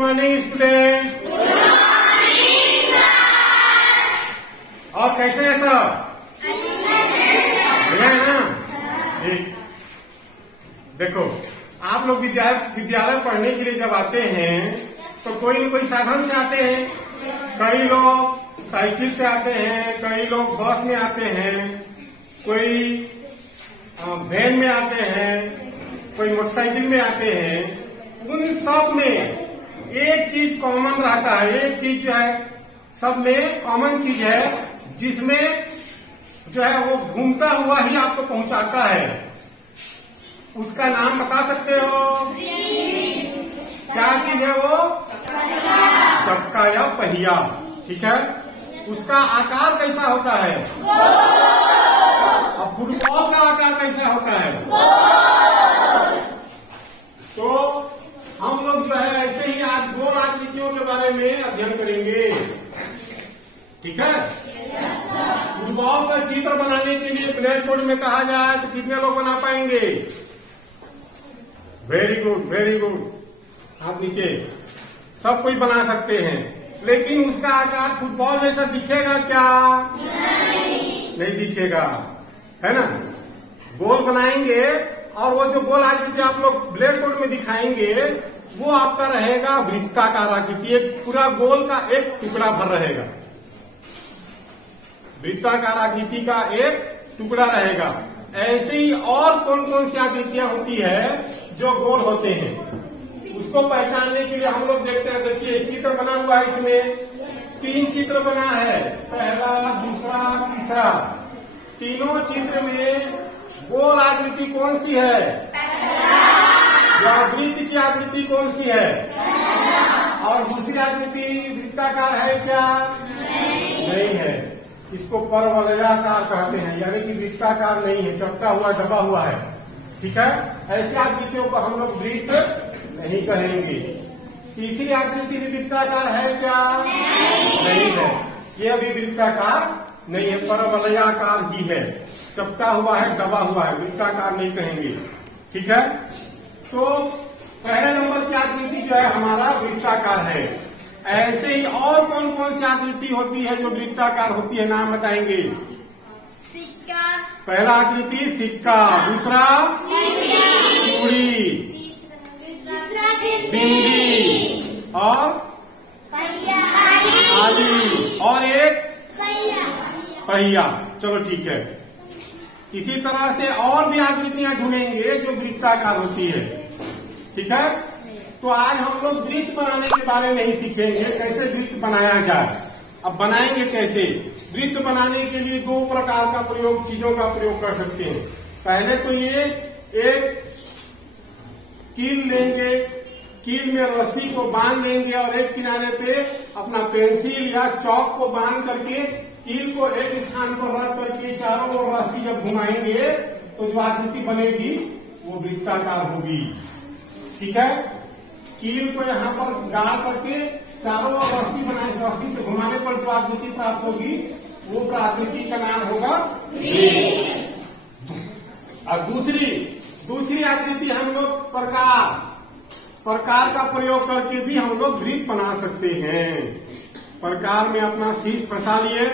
Morning student. और कैसे है सब? बढ़िया है ना? ठीक। देखो, आप लोग विद्यालय पढ़ने के लिए जब आते हैं तो कोई न कोई साधन से आते हैं। कई लोग साइकिल से आते हैं, कई लोग बस में आते हैं, कोई वैन में आते हैं, कोई मोटरसाइकिल में आते हैं। उन सब में एक चीज कॉमन रहता है। एक चीज जो है सब में कॉमन चीज है, जिसमें जो है वो घूमता हुआ ही आपको पहुंचाता है। उसका नाम बता सकते हो? क्या चीज है वो? चक्का या पहिया। ठीक है। उसका आकार कैसा होता है? अब फुटबॉल का आकार कैसा होता है? तो हम लोग जो है ऐसे ही आज गोल आकृतियों के बारे में अध्ययन करेंगे। ठीक है। फुटबॉल का चित्र बनाने के लिए ब्लैक बोर्ड में कहा जाए तो कितने लोग बना पाएंगे? Very good, very good. हाथ नीचे। सब कोई बना सकते हैं, लेकिन उसका आकार फुटबॉल जैसा दिखेगा क्या? नहीं दिखेगा, है ना? गोल बनाएंगे और वो जो गोल आकृति आप लोग ब्लैक बोर्ड में दिखाएंगे वो आपका रहेगा वृत्ताकार आकृति। एक पूरा गोल का एक टुकड़ा भर रहेगा। वृत्ताकार आकृति का एक टुकड़ा रहेगा। ऐसे ही और कौन कौन सी आकृतियां होती है जो गोल होते हैं, उसको पहचानने के लिए हम लोग देखते हैं। देखिए, चित्र बना हुआ है, इसमें 3 चित्र बना है, पहला, दूसरा, तीसरा। तीनों चित्र में गोल आकृति कौन सी है? या वृत्त की आकृति कौन सी है? और दूसरी आकृति वृत्ताकार है क्या? नहीं है। इसको परवलयाकार कहते हैं, यानी कि वृत्ताकार नहीं है, चपटा हुआ, दबा हुआ है। ठीक है। ऐसी आकृतियों को हम लोग वृत्त नहीं कहेंगे। तीसरी आकृति भी वृत्ताकार है क्या? नहीं है। ये अभी वृत्ताकार नहीं है, परवलयाकार ही है, चपटा हुआ है, दबा हुआ है, वृत्ताकार नहीं कहेंगे। ठीक है। तो पहले नंबर की आकृति जो है हमारा वृत्ताकार है। ऐसे ही और कौन कौन सी आकृति होती है जो वृत्ताकार होती है? नाम बताएंगे। सिक्का। पहला आकृति सिक्का, दूसरा चूड़ी, बिंदी और थाली, और एक पहिया। चलो ठीक है। इसी तरह से और भी आकृतियां ढूंढेंगे जो वृत्ताकार होती है। ठीक है। तो आज हम लोग वृत्त बनाने के बारे में ही सीखेंगे, कैसे वृत्त बनाया जाए। अब बनाएंगे कैसे? वृत्त बनाने के लिए 2 प्रकार का चीजों का प्रयोग कर सकते हैं। पहले तो ये एक कील लेंगे, कील में रस्सी को बांध लेंगे और एक किनारे पे अपना पेंसिल या चौक को बांध करके कील को एक स्थान पर रख करके चारों ओर रस्सी जब घुमाएंगे तो जो आकृति बनेगी वो वृत्ताकार होगी। ठीक है। कील को यहाँ पर गाड़ करके चारों ओर रस्सी बनाए, रस्सी से घुमाने पर जो आकृति प्राप्त होगी वो आकृति का नाम होगा वृत्त। और दूसरी आकृति हम लोग प्रकार का प्रयोग करके भी हम लोग वृत्त बना सकते हैं। प्रकार में अपना शीश फंसा लिए।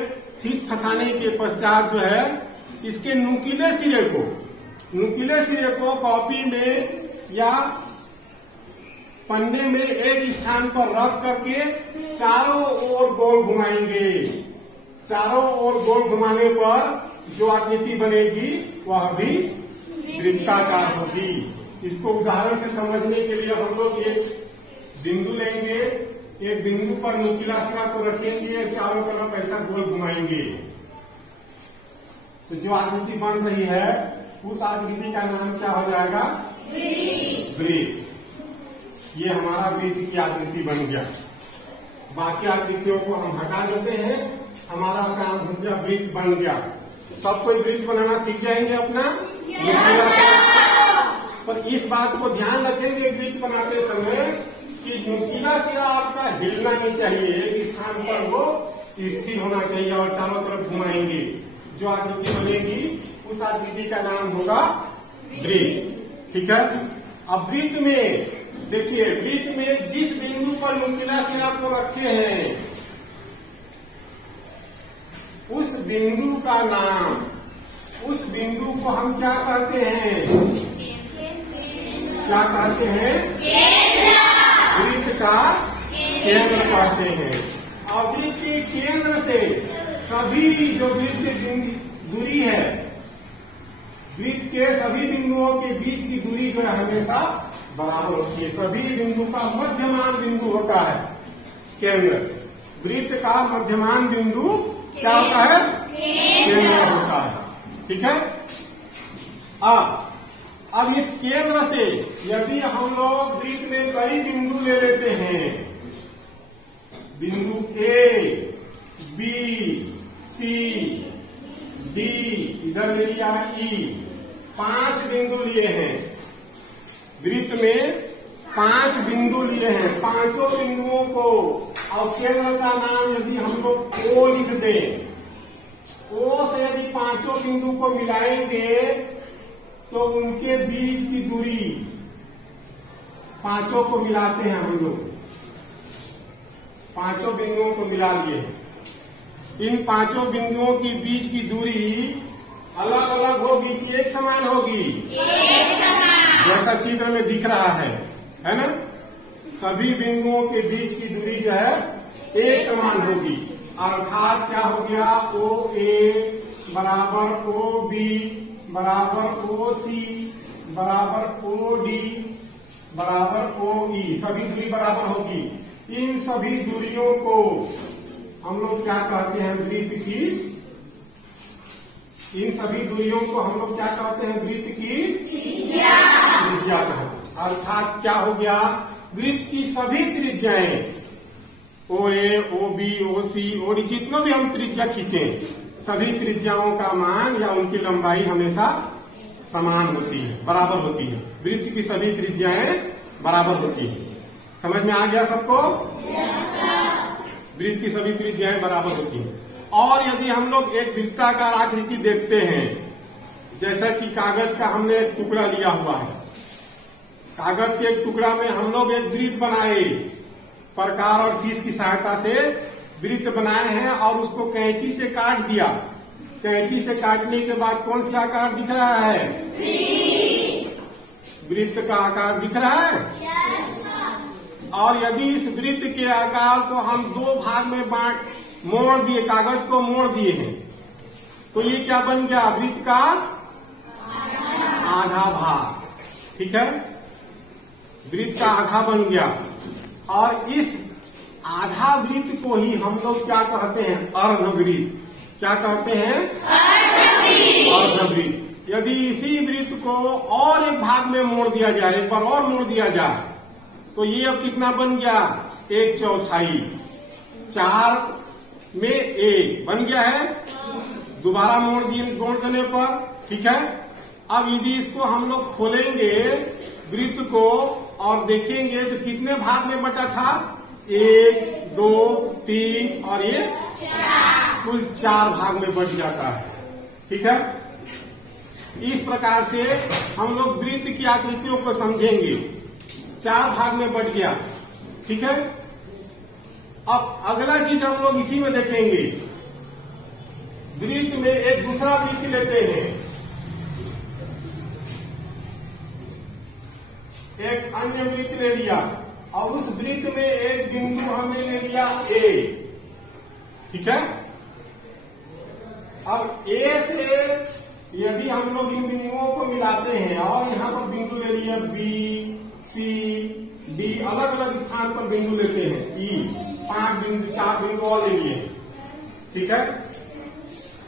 शीश फंसाने के पश्चात जो है इसके नुकीले सिरे को कॉपी में या पन्ने में एक स्थान पर रख करके चारों ओर गोल घुमाएंगे। चारों ओर गोल घुमाने पर जो आकृति बनेगी वह भी वृत्ताकार होगी। इसको उदाहरण से समझने के लिए हम लोग एक बिंदु लेंगे, एक बिंदु पर नुकीला सिरा को रखेंगे, चारों तरफ ऐसा गोल घुमाएंगे तो जो आकृति बन रही है उस आकृति का नाम क्या हो जाएगा? वृत्त। ये हमारा वृत्त की आकृति बन गया। बाकी आकृतियों को हम हटा देते हैं, हमारा काम हो गया, वृत्त बन गया। सब कोई वृत्त बनाना सीख जाएंगे अपना। पर इस बात को ध्यान रखेंगे वृत्त बनाते समय कि नुकीला सिरा आपका हिलना नहीं चाहिए, एक स्थान पर वो स्थिर होना चाहिए और चारों तरफ घुमाएंगे। जो आकृति बनेगी उस आकृति का नाम होगा वृत्त। ठीक है। अब वृत्त में देखिए, वृत्त में जिस बिंदु पर नुकीला सिरा को रखे हैं उस बिंदु का नाम, उस बिंदु को हम क्या कहते हैं? क्या कहते हैं? वृत्त का केंद्र कहते हैं। और वृत्त के केंद्र से सभी जो वृत्त दूरी है, वृत्त के सभी बिंदुओं के बीच की दूरी जो है हमेशा बराबर होती है। सभी बिंदु का मध्यमान बिंदु होता है केंद्र। वृत्त का मध्यमान बिंदु क्या होता है? केंद्र होता है। ठीक है। अब इस केंद्र से यदि हम लोग वृत्त में कई बिंदु ले लेते हैं, बिंदु ए, बी, सी, डी, इधर ले लिया ई, 5 बिंदु लिए हैं वृत्त में, 5 बिंदु लिए हैं। 5 बिंदुओं को और केंद्र का नाम यदि हम लोग ओ लिख दें, ओ से यदि 5 बिंदु को मिलाएंगे तो उनके बीच की दूरी, 5 को मिलाते हैं हम लोग, 5 बिंदुओं को मिला लिए। इन 5 बिंदुओं के बीच की दूरी अलग अलग होगी कि एक समान होगी? जैसा चित्र में दिख रहा है ना? सभी बिंदुओं के बीच की दूरी जो है एक समान होगी। अर्थात क्या हो गया? ओ ए बराबर ओ बी बराबर ओ सी बराबर ओ डी बराबर ओ ई, सभी दूरी बराबर होगी। इन सभी दूरियों को हम लोग क्या कहते हैं? वृत्त की। इन सभी दूरियों को हम लोग क्या कहते हैं? वृत्त की त्रिज्या कहते हैं। अर्थात क्या हो गया? वृत्त की सभी त्रिज्याएं ओ ए, ओ बी, ओ सी, ओ डी, जितना भी हम त्रिज्या खींचे, सभी त्रिज्याओं का मान या उनकी लंबाई हमेशा समान होती है, बराबर होती है। वृत्त की सभी त्रिज्याएं बराबर होती है। समझ में आ गया सबको? वृत्त की सभी त्रिज्याएं बराबर होती हैं। और यदि हम लोग एक वृत्ताकार आकृति देखते हैं, जैसा कि कागज का हमने एक टुकड़ा लिया हुआ है, कागज के एक टुकड़ा में हम लोग एक वृत्त बनाए, प्रकार और शीश की सहायता से वृत्त बनाए हैं और उसको कैंची से काट दिया। कैंची से काटने के बाद कौन सा आकार दिख रहा है? वृत्त का आकार दिख रहा है। और यदि इस वृत्त के आकार को हम 2 भाग में मोड़ दिए, कागज को मोड़ दिए हैं, तो ये क्या बन गया? वृत्त का आधा भाग। ठीक है, वृत्त का आधा बन गया। और इस आधा वृत्त को ही हम लोग क्या कहते हैं? अर्धवृत्त। क्या कहते हैं? अर्धवृत्त। यदि इसी वृत्त को और एक भाग में मोड़ दिया जाए, एक बार और मोड़ दिया जाए, तो ये अब कितना बन गया? 1/4। 4 में 1 बन गया है। दोबारा मोड़ देने पर, ठीक है। अब यदि इसको हम लोग खोलेंगे वृत्त को और देखेंगे तो कितने भाग में बटा था? 1, 2, 3 और ये 4, कुल 4 भाग में बट जाता है। ठीक है। इस प्रकार से हम लोग वृत्त की आकृतियों को समझेंगे। 4 भाग में बट गया। ठीक है। अब अगला चीज हम लोग इसी में देखेंगे। वृत्त में एक दूसरा वृत्त लेते हैं, एक अन्य वृत्त ले लिया और उस वृत्त में एक बिंदु हमने ले लिया ए। ठीक है। अब ए से यदि हम लोग इन बिंदुओं को मिलाते हैं और यहाँ पर बिंदु ले लिया बी, सी, डी, अलग अलग स्थान पर बिंदु लेते हैं, ई, 5 बिंदु 4 बिंदु और ले लिए। ठीक है।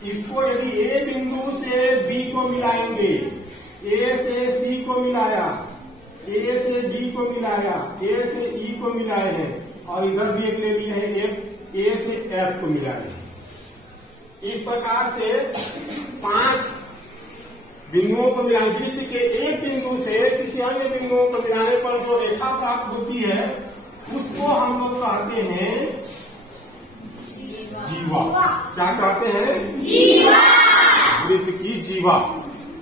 इसको यदि ए बिंदु से बी को मिलाएंगे, ए से सी को मिलाया, ए से डी को मिलाया, ए से ई को मिलाए हैं और इधर भी एक ले लिए हैं, एक ए से एफ को मिलाए। इस प्रकार से 5 बिंदुओं को मिलाने, वृत्त के एक बिंदु से किसी अन्य बिंदुओं को मिलाने पर जो रेखा प्राप्त होती है उसको हम लोग कहते हैं जीवा। क्या कहते हैं? जीवा। वृत्त की जीवा।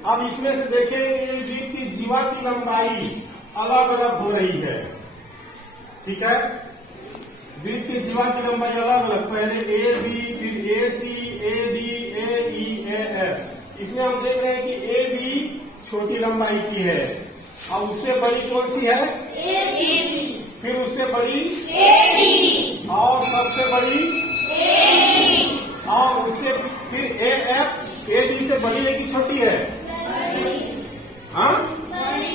अब इसमें से देखेंगे वृत्त की जीवा की लंबाई अलग अलग हो रही है। ठीक है। वृत्त के जीवा की लंबाई अलग अलग, पहले ए बी, फिर ए सी, A D, A E, A F. इसमें हम देख रहे हैं कि ए बी छोटी लंबाई की है, और उससे बड़ी कौन सी है? ए सी। फिर उससे बड़ी ए डी, और सबसे बड़ी ए डी, और उससे फिर ए एफ। ए डी से बड़ी है कि छोटी है? हाँ,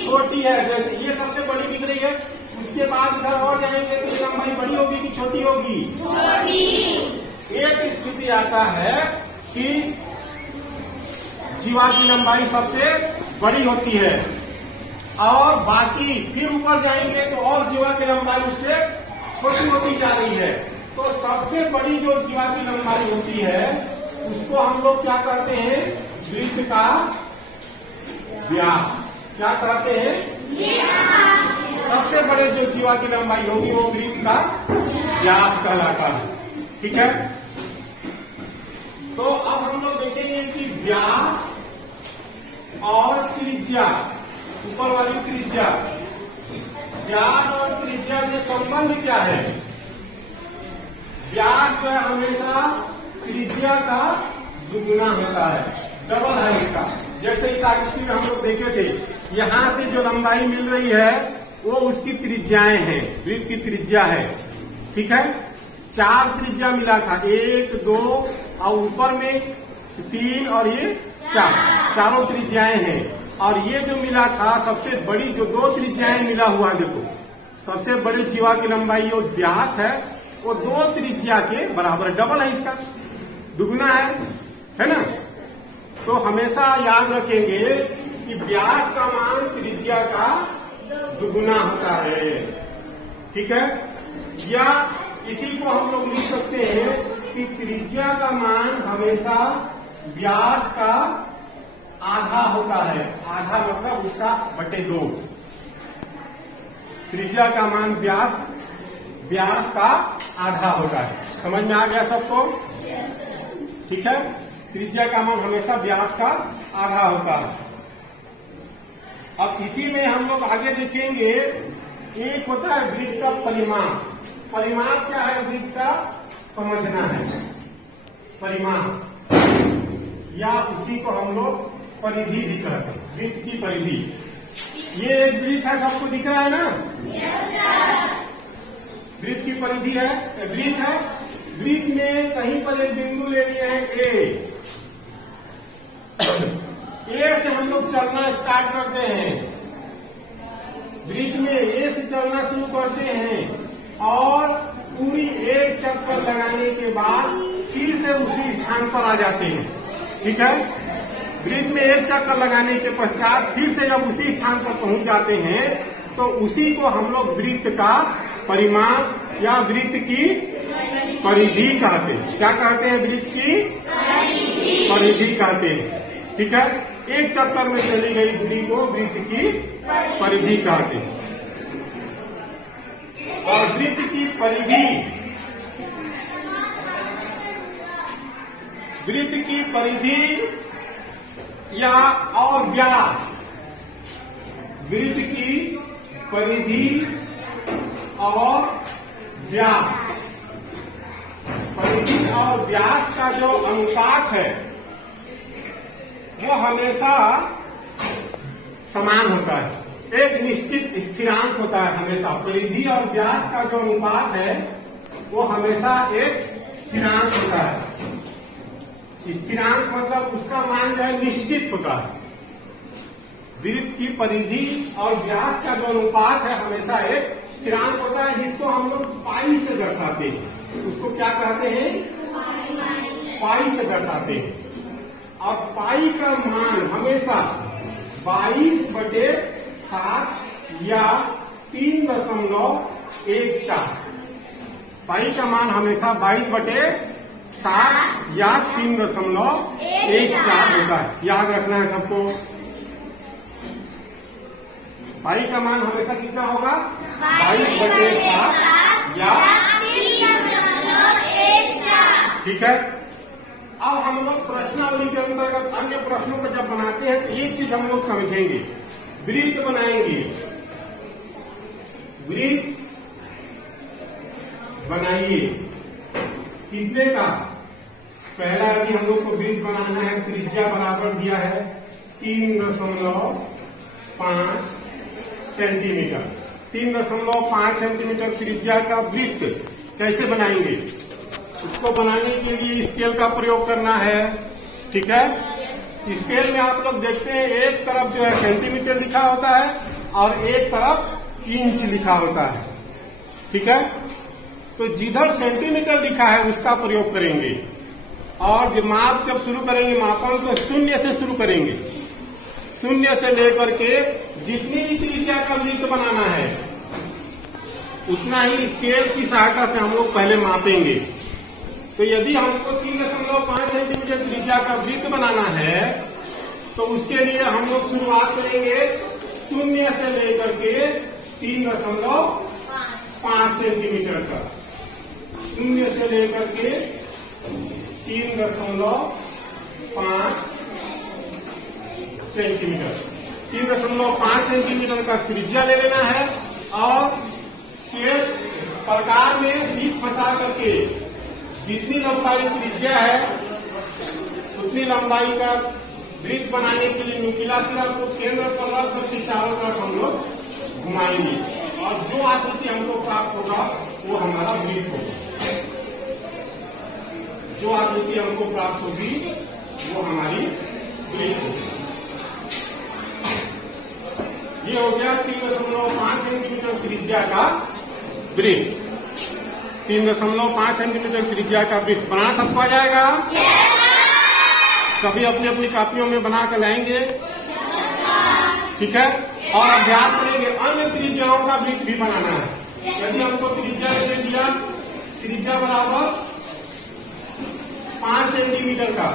छोटी है। जैसे ये सबसे बड़ी दिख रही है, उसके बाद इधर और जाएंगे तो ये लंबाई बड़ी होगी कि छोटी होगी? छोटी। एक स्थिति आता है कि जीवा की लंबाई सबसे बड़ी होती है, और बाकी फिर ऊपर जाएंगे तो और जीवा की लंबाई उससे छोटी होती जा रही है। तो सबसे बड़ी जो जीवा की लंबाई होती है उसको हम लोग क्या कहते हैं? वृत्त का व्यास। क्या कहते हैं? सबसे बड़े जो जीवा की लंबाई होगी वो वृत्त का व्यास कहलाता है। ठीक है, तो अब हम लोग देखेंगे कि व्यास और त्रिज्या, ऊपर वाली त्रिज्या, व्यास और त्रिज्या में संबंध क्या है? व्यास जो है हमेशा त्रिज्या का दुगुना होता है, डबल है इसका। जैसे इस आकृति में हम लोग देखे थे, यहाँ से जो लंबाई मिल रही है वो उसकी त्रिज्याएं हैं, वृत्त की त्रिज्या है। ठीक है, 4 त्रिज्या मिला था, 1, 2 और ऊपर में 3 और ये 4, चारों त्रिज्याएं हैं। और ये जो मिला था सबसे बड़ी जो 2 त्रिज्याएं मिला हुआ, देखो सबसे बड़े जीवा की लंबाई जो व्यास है वो 2 त्रिज्या के बराबर, डबल है, इसका दुगुना है ना। तो हमेशा याद रखेंगे कि व्यास का मान त्रिज्या का दुगुना होता है। ठीक है, या इसी को हम लोग लिख सकते हैं कि त्रिज्या का मान हमेशा व्यास का आधा होता है। आधा मतलब उसका बटे 2। त्रिज्या का मान व्यास का आधा होता है। समझ में आ गया सबको? ठीक है, त्रिज्या का मान हमेशा व्यास का आधा होता है। अब इसी में हम लोग आगे देखेंगे, एक होता है वृत्त का परिमाप। परिमाप क्या है? वृत्त का समझना है परिमाप, या उसी को हम लोग परिधि भी कहते हैं, वृत्त की परिधि। ये एक वृत्त है, सबको दिख रहा है ना? वृत्त की परिधि है, वृत्त है। वृत्त में कहीं पर एक बिंदु ले लिया है ए से हम लोग चलना स्टार्ट करते हैं। वृत्त में ए से चलना शुरू करते हैं, और पूरी एक चक्कर लगाने के बाद फिर से उसी स्थान पर आ जाते हैं। ठीक है, वृत्त में एक चक्कर लगाने के पश्चात फिर से जब उसी स्थान पर पहुंच जाते हैं तो उसी को हम लोग वृत्त का परिमाप या वृत्त की परिधि कहते हैं। क्या कहते हैं? वृत्त की परिधि कहते हैं। ठीक है, एक चक्कर में चली गई दूरी को वृत्त की परिधि कहते हैं। और वृत्त की परिधि या और व्यास, वृत्त की परिधि और व्यास, परिधि और व्यास का जो अनुपात है वो हमेशा समान होता है। एक निश्चित स्थिरांक होता है हमेशा। परिधि और व्यास का जो अनुपात है वो हमेशा एक स्थिरांक होता है। स्थिरांक मतलब उसका मान जो है निश्चित होता है। वृत्त की परिधि और व्यास का जो अनुपात है हमेशा एक स्थिरांक होता है, जिसको हम लोग पाई से दर्शाते हैं। उसको क्या कहते हैं? पाई से दर्शाते हैं। और पाई का मान हमेशा 22/7 या 3.14। पाई का मान हमेशा 22/7 या 3.14 होता है। याद रखना है सबको। पाई का मान हमेशा कितना होगा? 22/7 या 3.14। ठीक है, अब हम लोग प्रश्नावली के अंतर्गत अन्य प्रश्नों को जब बनाते हैं तो एक चीज हम लोग समझेंगे। वृत्त बनाएंगे, बनाइए। कितने का? पहला यदि हम लोग को वृत्त बनाना है, त्रिज्या बराबर दिया है 3.5 सेंटीमीटर। 3.5 सेंटीमीटर त्रिज्या का वृत्त कैसे बनाएंगे? उसको बनाने के लिए स्केल का प्रयोग करना है। ठीक है, स्केल में आप लोग देखते हैं एक तरफ जो है सेंटीमीटर लिखा होता है और एक तरफ इंच लिखा होता है। ठीक है, तो जिधर सेंटीमीटर लिखा है उसका प्रयोग करेंगे और जब माप जब शुरू करेंगे मापन तो शून्य से शुरू करेंगे। शून्य से लेकर के जितनी भी त्रिज्या का वृत्त बनाना है उतना ही स्केल की सहायता से हम लोग पहले मापेंगे। तो यदि हमको 3.5 सेंटीमीटर त्रिज्या का वृत्त बनाना है तो उसके लिए हम लोग शुरुआत करेंगे शून्य से लेकर के 3.5 सेंटीमीटर तक। शून्य से लेकर के 3.5 सेंटीमीटर। 3.5 सेंटीमीटर का त्रिज्या ले लेना है और स्केल प्रकार में सीट फंसा करके जितनी लंबाई त्रिज्या है उतनी लंबाई का वृत्त बनाने के लिए नुकीला सिरा को केंद्र पर रख करके चारों तरफ हम लोग घुमाएंगे और जो आकृति हमको प्राप्त होगा वो हमारा वृत्त होगा। जो आकृति हमको प्राप्त होगी वो हमारी वृत्त होगी। ये हो गया 3.5 सेंटीमीटर त्रिज्या का वृत्त। 3.5 सेंटीमीटर त्रिज्या का वृत्त बना सबको आ जाएगा? सभी अपनी अपनी कापियों में बना कर लाएंगे। ठीक है, और अभ्यास करेंगे अन्य त्रिज्याओं का वृत्त भी बनाना है। यदि हमको त्रिज्या दे दिया त्रिज्या बराबर 5 सेंटीमीटर का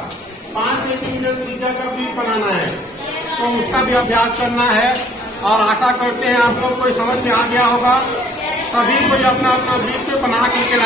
5 सेंटीमीटर त्रिज्या का वृत्त बनाना है तो उसका भी अभ्यास करना है और आशा करते हैं आप लोग को समझ में आ गया होगा। सभी को अपना अपना वृत्त बना करके